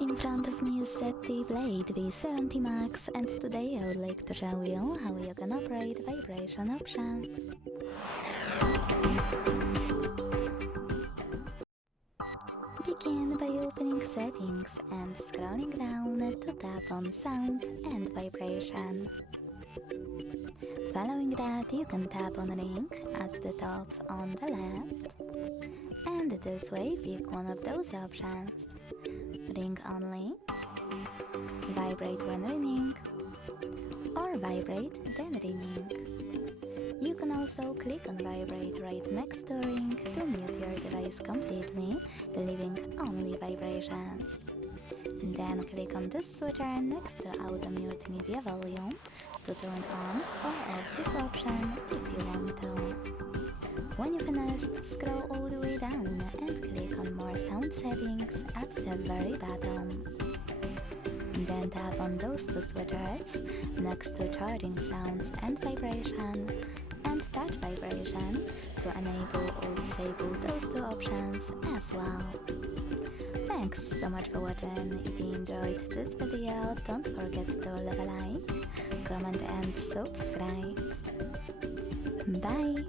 In front of me is ZTE Blade V70 Max, and today I would like to show you how you can operate vibration options. Begin by opening settings and scrolling down to tap on sound and vibration. Following that, you can tap on ring at the top on the left, and this way pick one of those options: ring only, vibrate when ringing, or vibrate then ringing. You can also click on vibrate right next to ring to mute your device completely, leaving only vibrations. Then click on this switcher next to auto mute media volume to turn on or off this option if you want to. When you finished, scroll all the way down and click on more sound settings at the very bottom. Then tap on those two switchers next to charging sounds and vibration, and touch vibration to enable or disable those two options as well. Thanks so much for watching. If you enjoyed this video, don't forget to leave a like, comment and subscribe. Bye!